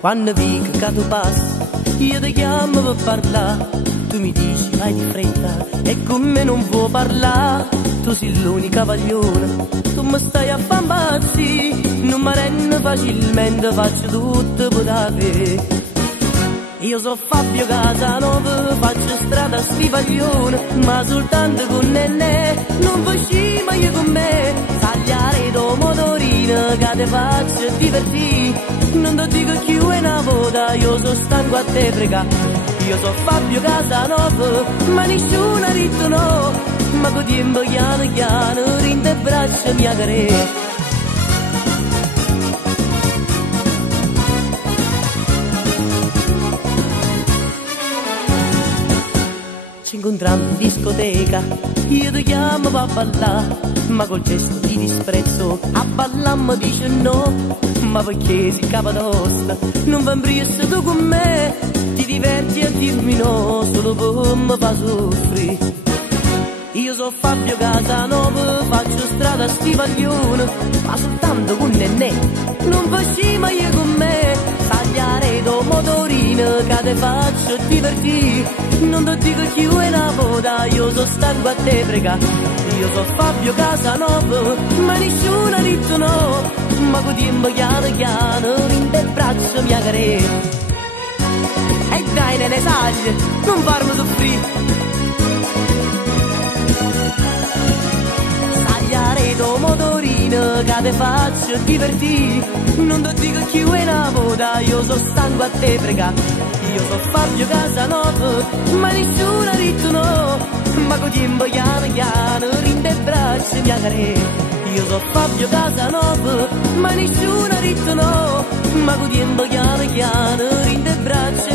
Quando vi che tu passi, io ti chiamo per parlare. Tu mi dici vai di fretta e con me non vuoi parlare. Tu sei l'unica pagliona, tu mi stai a far impazzire. Non mi rendo facilmente, faccio tutto per te. Io so Fabio Casanova, faccio strada a sti paglione, ma soltanto con Nennè, non vuoi mai io con me. Tagliare do motorino che te faccio divertire. Non ti dico più è una volta, io so stanco a te prega. Io so Fabio Casanova, ma nessuno ha detto no. Ma con tempo piano piano, rinde braccia mia care. Ci incontriamo in discoteca, io ti chiamo per ballare, ma col gesto di disprezzo a ballare mi dice no. Ma perché si capa tosta, non va in brissa tu con me, ti diverti a dirmi no, solo per me fa soffrire. Io so Fabio Casanova, faccio strada a sti paglione, ma soltanto con Nennè, non facci mai con me. Tagliare do motorino che te faccio divertire. Non ti dico più è una volta, io so stanco a te prega. Io so Fabio Casanova, ma nessuno ha detto no. Ma con tempo piano piano, rinde braccia mia care. E dai nene saglie, non farmi soffrire. Tagliare do motorino che te faccio divertire. Non ti dico più è una volta, io so stanco a te prega. Io so Fabio Casanova, ma nessuno ha detto no. Ma con tempo piano piano, rinde braccia mia care. Io so Fabio Casanova, ma nessuno ha detto no. Ma con tempo piano piano, rinde braccia